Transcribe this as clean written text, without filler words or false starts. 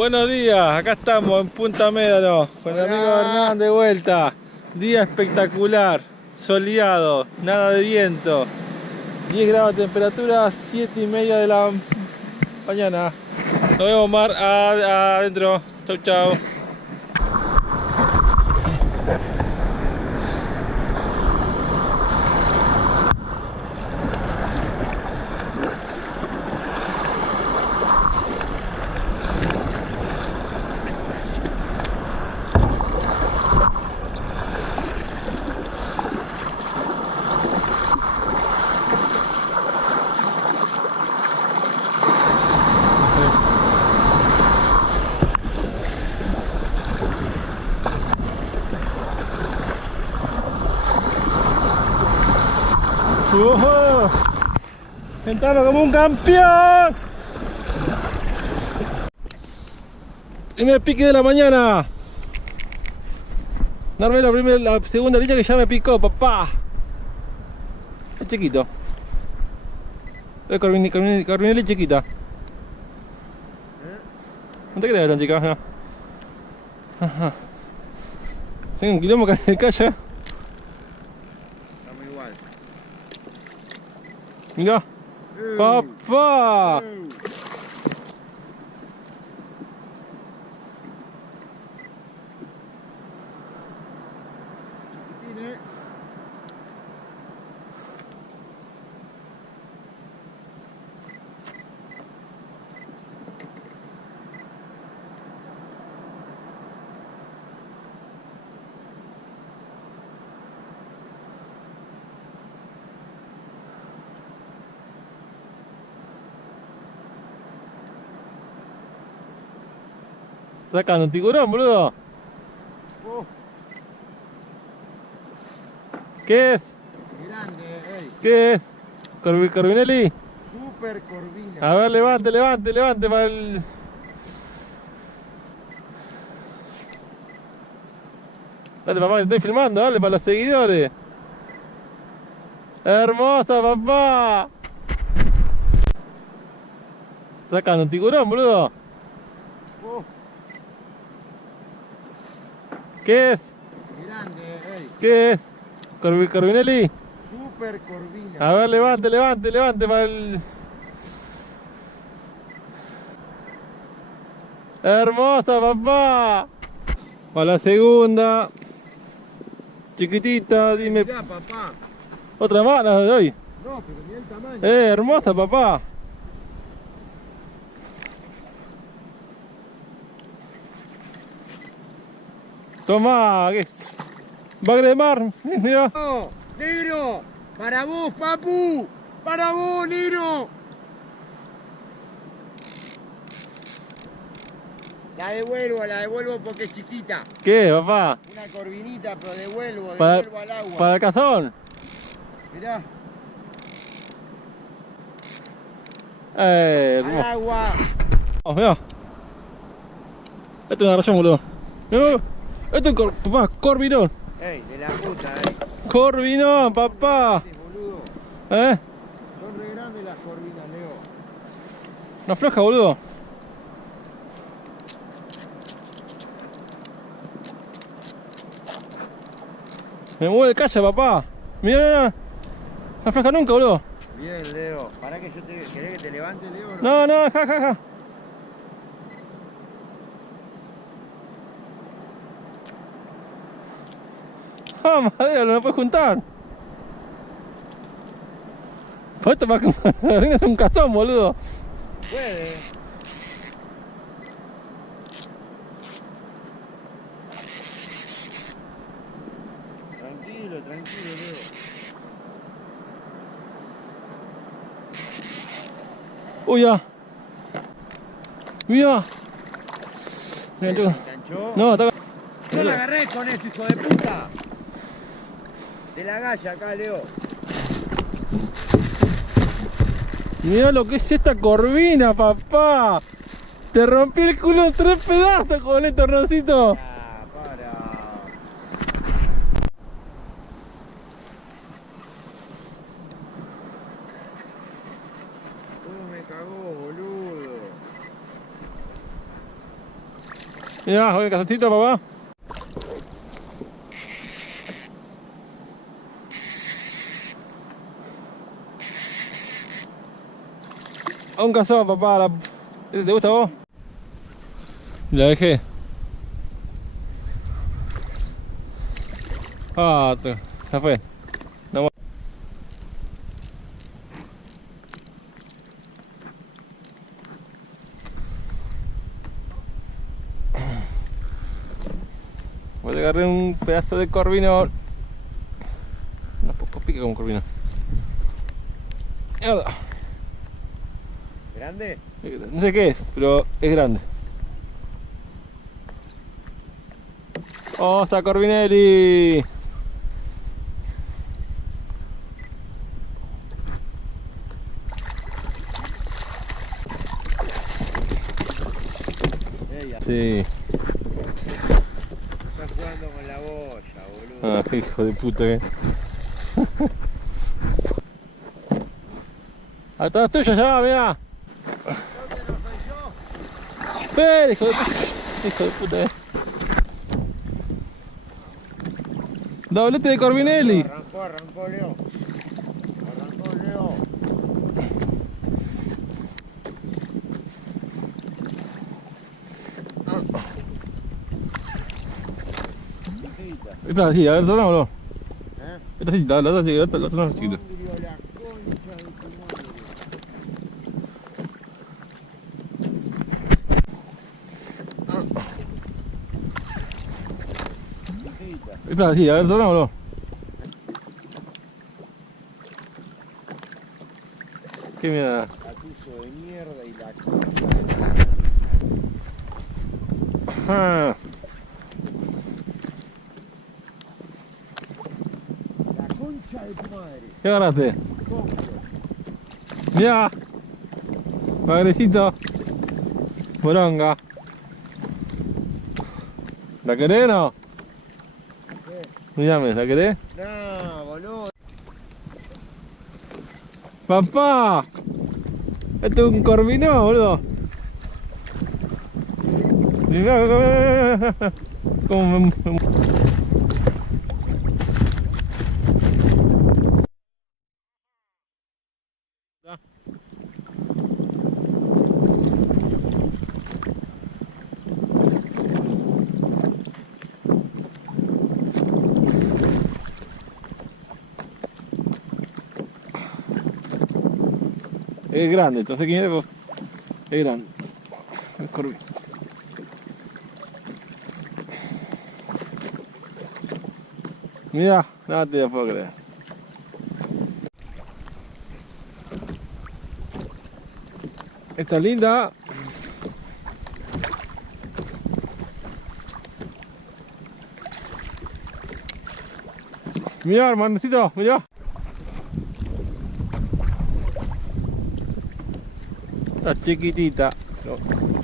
Buenos días, acá estamos en Punta Médano con el amigo Hernán de vuelta. Día espectacular, soleado, nada de viento, 10 grados de temperatura, 7:30 de la mañana. Nos vemos mar adentro. Chau chau. Entramos como un campeón. Primer pique de la mañana. Darme la segunda línea que ya me picó, papá. Es chiquito. Es corvinelli chiquita. No te creas tan chica. No. Ajá. Tengo un quilombo que me calla. Estamos igual. Mirá. ¡Papá! Sacando un tiburón, boludo. ¿Qué es? Grande, ey. ¿Qué es? ¿Corvinelli? Super corvina. A ver, levante para el... Dale, papá, que estoy filmando, dale, para los seguidores. Hermosa, papá. Sacando un tiburón, boludo. ¿Qué es? Grande, ey. ¿Qué es? ¿Corvinelli? Super corvina. A ver, levante para el... Hermosa, papá. Para la segunda. Chiquitita, dime. Mirá, papá. Otra más la doy. No, pero mirá el tamaño. Hermosa, papá. Tomá, ¿qué es? Bagre de mar, mirá. No, negro. Para vos, papu. Para vos, negro. La devuelvo porque es chiquita. ¿Qué, papá? Una corvinita, pero devuelvo Para al agua. el cazón. Mirá, al Hermoso. agua. Oh, mirá. Esto es una rayón, boludo. Mirá, esto es papá, corvinón. Ey, de la puta, Corvinón, papá. boludo. ¿Eh? Son re grandes las corvinas, Leo. No afloja, boludo. Me mueve el calla, papá. Mirá. No afloja nunca, boludo. Bien, Leo. Pará que yo te... ¿Querés que te levante, Leo? No, ja. Ah, madera, no lo puedes juntar. Pues esto es un cazón, boludo. Puede. Tranquilo, Leo. Uy, ya. Mira. ¿Se enganchó? No, está acá. Yo la agarré con esto, hijo de puta. De la galla acá, Leo. Mirá lo que es esta corvina, papá. Te rompí el culo en 3 pedazos con este tornoncito. Ah, para. ¿Cómo me cagó, boludo? Mirá, voy al cazoncito, papá. A un cazón, papá. ¿Este te gusta a vos? La dejé. Ah, ya fue. No. Voy a agarrar un pedazo de corvino. No, poco pica como corvino. Mierda. ¿Grande? No sé qué es, pero es grande. ¡Oh, está Corvinelli! Sí. Estás jugando con la boya, boludo. Ah, hijo de puta que. ¡Atrás tuyo ya, mirá! ¿Dónde no soy yo? ¡Fer, hijo de puta! Hijo de puta, Doblete de Corvinelli. Arrancó Leo. Arrancó Leo. Esta sí, a ver, ¿otra o no? ¿Eh? Esta sí, la otra sí, la otra no es chiquita. Congrio, la concha de tu madre. Esta sí, a ver, ¿otra o no? Qué mierda. Atuso de mierda y la concha de tu madre. Ah. La concha de tu madre. ¿Qué agarraste? Congrio. Mirá. Magrecito. Moronga. ¿La querés o no? ¿Qué? Mirame, ¿la querés? No, boludo. ¡Papá! Esto es un corvinó, boludo. Mirá, cómo me... Es grande, entonces ¿quién es vos? Es grande. El corvino. Mira, nada te lo puedo creer. Está linda. Mira, hermanecito, mira. Está chiquitita. No.